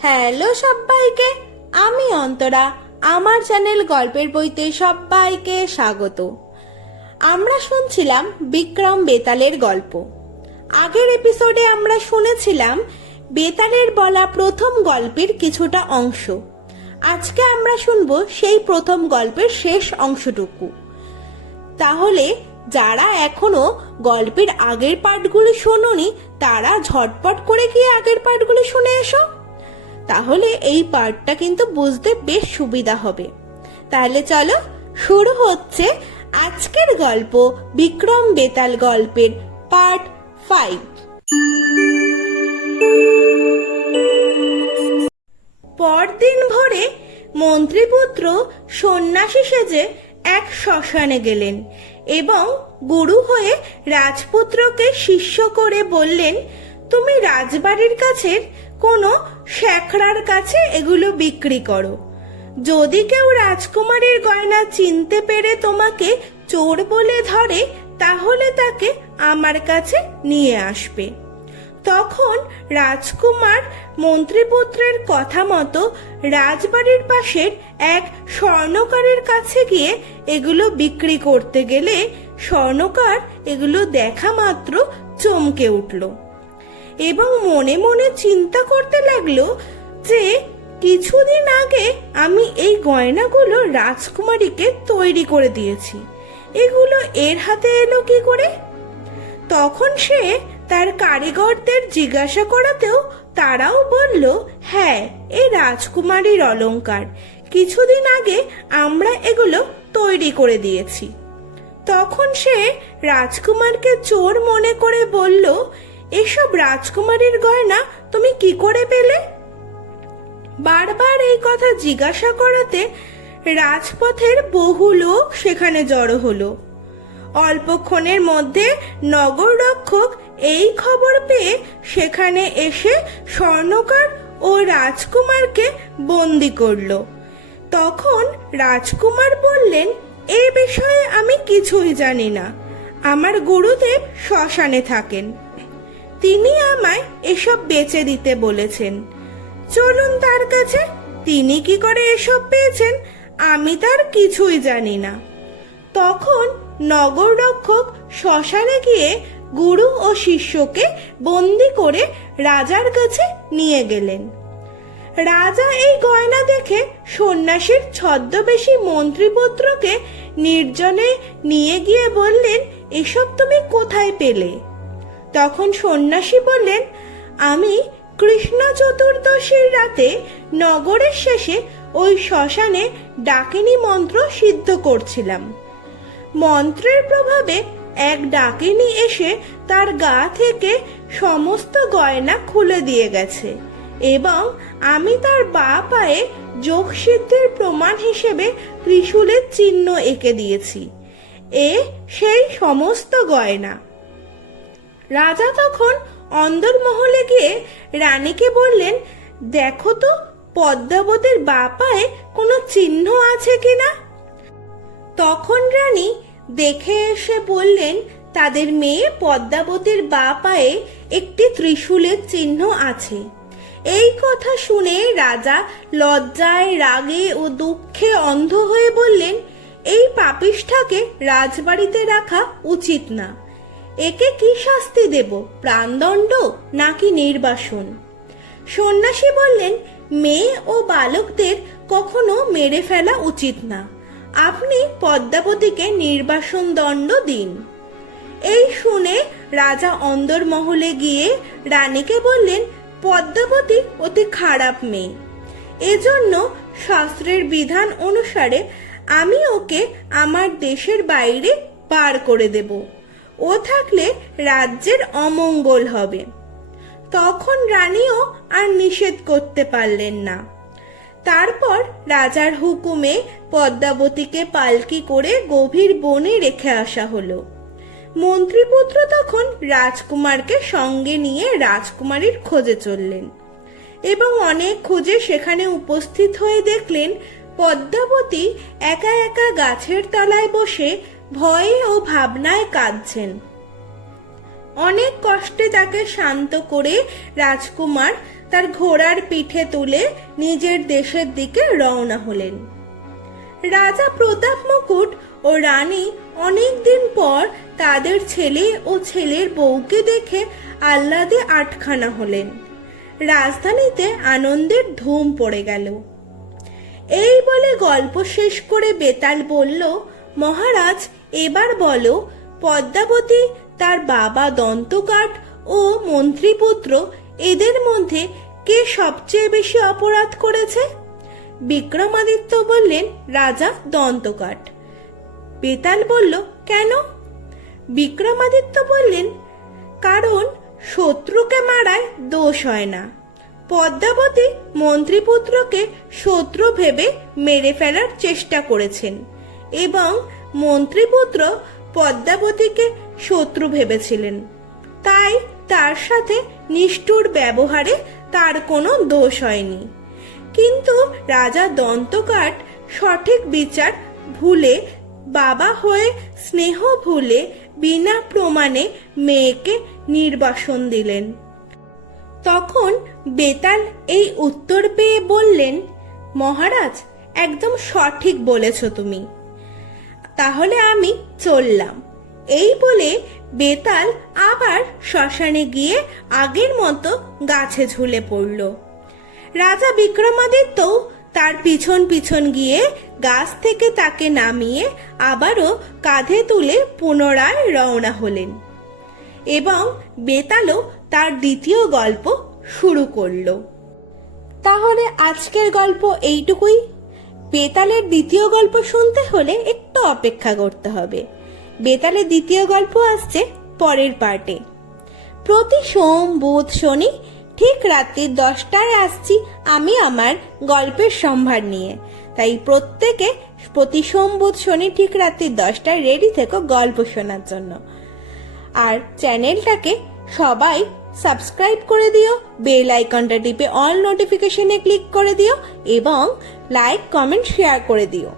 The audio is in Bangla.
হ্যালো সবাইকে, আমি অন্তরা। আমার চ্যানেল গল্পের বইতে সবাইকে স্বাগত। আমরা শুনছিলাম বিক্রম বেতালের গল্প। আগের এপিসোডে আমরা শুনেছিলাম বেতালের বলা প্রথম গল্পের কিছুটা অংশ। আজকে আমরা শুনবো সেই প্রথম গল্পের শেষ অংশটুকু। তাহলে যারা এখনো গল্পের আগের পার্টগুলি শোনোনি তারা ঝটপট করে গিয়ে আগের পার্টগুলি শুনে এসো, তাহলে এই পার্টটা কিন্তু বুঝতে বেশ সুবিধা হবে। তাহলে চলো শুরু হচ্ছে আজকের গল্প, বিক্রম বেতাল গল্পের পার্ট 5। পরদিন ভোরে মন্ত্রীপুত্র সন্ন্যাসী সেজে এক শ্মশানে গেলেন এবং গুরু হয়ে রাজপুত্রকে শিষ্য করে বললেন, তুমি রাজবাড়ির কাছের কোনো শেখরার কাছে এগুলো বিক্রি করো। যদি কেউ রাজকুমারীর গয়না চিনতে পেরে তোমাকে চোর বলে ধরে তাহলে তাকে আমার কাছে নিয়ে আসবে। তখন রাজকুমার মন্ত্রীপুত্রের কথা মতো রাজবাড়ির পাশের এক স্বর্ণকারের কাছে গিয়ে এগুলো বিক্রি করতে গেলে স্বর্ণকার এগুলো দেখা মাত্র চমকে উঠল এবং মনে মনে চিন্তা করতে লাগলো যে কিছুদিন আগে আমি এই গয়নাগুলো রাজকুমারীকে তৈরি করে দিয়েছি, এগুলো এর হাতে এলো কি করে? তখন সে তার কারিগরদের জিজ্ঞাসা করাতেও তারাও বলল, হ্যাঁ, এ রাজকুমারীর অলংকার, কিছুদিন আগে আমরা এগুলো তৈরি করে দিয়েছি। তখন সে রাজকুমারকে চোর মনে করে বলল, এসব রাজকুমারীর গয়না তুমি কি করে পেলে? বারবার এই কথা জিজ্ঞাসা করাতে রাজপথের বহু লোক সেখানে জড়ো হলো। অল্পক্ষণের মধ্যে নগর রক্ষক এই খবর পেয়ে সেখানে এসে স্বর্ণকার ও রাজকুমারকে বন্দি করল। তখন রাজকুমার বললেন, এ বিষয়ে আমি কিছুই জানি না, আমার গুরুদেব শ্মশানে থাকেন, তিনি আমায় এসব বেচে দিতে বলেছেন, চলুন তার কাছে, তিনি কি করে এসব পেয়েছেন আমি তার কিছুই জানি না। তখন নগর রক্ষক শ্মশানে গিয়ে গুরু ও শিষ্যকে বন্দি করে রাজার কাছে নিয়ে গেলেন। রাজা এই গয়না দেখে সন্ন্যাসীর ছদ্মবেশী মন্ত্রীপুত্রকে নির্জনে নিয়ে গিয়ে বললেন, এসব তুমি কোথায় পেলে? তখন সন্ন্যাসী বললেন, আমি কৃষ্ণ চতুর্দশীর রাতে নগরের শেষে ওই শ্মশানে ডাকিনী মন্ত্র সিদ্ধ করছিলাম। মন্ত্রের প্রভাবে এক ডাকিনী এসে তার গা থেকে সমস্ত গয়না খুলে দিয়ে গেছে এবং আমি তার বা পায়ে যোগসিদ্ধির প্রমাণ হিসেবে ত্রিশূলের চিহ্ন এঁকে দিয়েছি। এ সেই সমস্ত গয়না। রাজা তখন অন্দরমহলে গিয়ে রানীকে বললেন, দেখো তো পদ্মাবতীর বা পায়ে কোনো চিহ্ন আছে কিনা। তখন রানী দেখে এসে বললেন, তাদের মেয়ে পদ্মাবতীর বা পায়ে একটি ত্রিশূলের চিহ্ন আছে। এই কথা শুনে রাজা লজ্জায়, রাগে ও দুঃখে অন্ধ হয়ে বললেন, এই পাপিষ্ঠাকে রাজবাড়িতে রাখা উচিত না, একে কি শাস্তি দেব, প্রাণদণ্ড নাকি নির্বাসন? সন্ন্যাসী বললেন, মেয়ে ও বালকদের কখনো মেরে ফেলা উচিত না, আপনি পদ্মাবতীকে নির্বাসন দণ্ড দিন। এই শুনে রাজা অন্দরমহলে গিয়ে রানীকে বললেন, পদ্মাবতী অতি খারাপ মেয়ে, এজন্য শাস্ত্রের বিধান অনুসারে আমি ওকে আমার দেশের বাইরে বার করে দেব, ও থাকলে রাজ্যের অমঙ্গল হবে। তখন রানীও আর নিষেধ করতে পারলেন না। তারপর রাজার হুকুমে পদ্মাবতীকে পালকি করে গভীর বনে রেখে আসা হলো। মন্ত্রীপুত্র তখন রাজকুমারকে সঙ্গে নিয়ে রাজকুমারীর খোঁজে চললেন এবং অনেক খুঁজে সেখানে উপস্থিত হয়ে দেখলেন পদ্মাবতী একা একা গাছের তলায় বসে ভয়ে ও ভাবনায় কাঁদছেন। অনেক কষ্টে তাকে শান্ত করে রাজকুমার তার ঘোড়ার পিঠে তুলে নিজের দেশের দিকে রওনা হলেন। রাজা প্রতাপ মুকুট ও রানী অনেকদিন পর তাদের ছেলে ও ছেলের বউকে দেখে আহ্লাদে আটখানা হলেন। রাজধানীতে আনন্দের ধুম পড়ে গেল। এই বলে গল্প শেষ করে বেতাল বলল, মহারাজ, এবার বলো, পদ্মাবতী, তার বাবা দন্তকাঠ ও মন্ত্রীপুত্র, এদের মধ্যে কে সবচেয়ে বেশি অপরাধ করেছে? বিক্রমাদিত্য বললেন, রাজা দন্তকাঠ। বেতাল বলল, কেন? বিক্রমাদিত্য বললেন, কারণ শত্রুকে মারায় দোষ হয় না। পদ্মাবতী মন্ত্রীপুত্রকে শত্রু ভেবে মেরে ফেলার চেষ্টা করেছেন এবং মন্ত্রীপুত্র পদ্মাবতীকে শত্রু ভেবেছিলেন, তাই তার সাথে নিষ্ঠুর ব্যবহারে তার কোনো দোষ হয়নি। কিন্তু রাজা দন্তকাঠ সঠিক বিচার ভুলে, বাবা হয়ে স্নেহ ভুলে বিনা প্রমাণে মেয়েকে নির্বাসন দিলেন। তখন বেতাল এই উত্তর পেয়ে বললেন, মহারাজ, একদম সঠিক বলেছ তুমি, তাহলে আমি চললাম। এই বলে বেতাল আবার শ্মশানে গিয়ে আগের মতো গাছে ঝুলে পড়ল। রাজা বিক্রমাদিত্যও তার পিছন পিছন গিয়ে গাছ থেকে তাকে নামিয়ে আবারও কাঁধে তুলে পুনরায় রওনা হলেন এবং বেতালও তার দ্বিতীয় গল্প শুরু করলো। তাহলে আজকের গল্প এইটুকুই। বেতালের দ্বিতীয় গল্প শুনতে হলে একটু অপেক্ষা করতে হবে। বেতালের দ্বিতীয় গল্প আসছে পরের পার্টে। প্রতি সোম, বুধ, শনি ঠিক রাত্রি 10টায় আসছি আমি আমার গল্পের সম্ভার নিয়ে। তাই প্রত্যেকে প্রতি সোম, বুধ, শনি ঠিক রাত্রি 10টায় রেডি থেকো গল্প শোনার জন্য। আর চ্যানেলটাকে সবাই সাবস্ক্রাইব করে দিও, বেল আইকনটা টিপে অল নোটিফিকেশনে ক্লিক করে দিও এবং লাইক, কমেন্ট, শেয়ার করে দিও।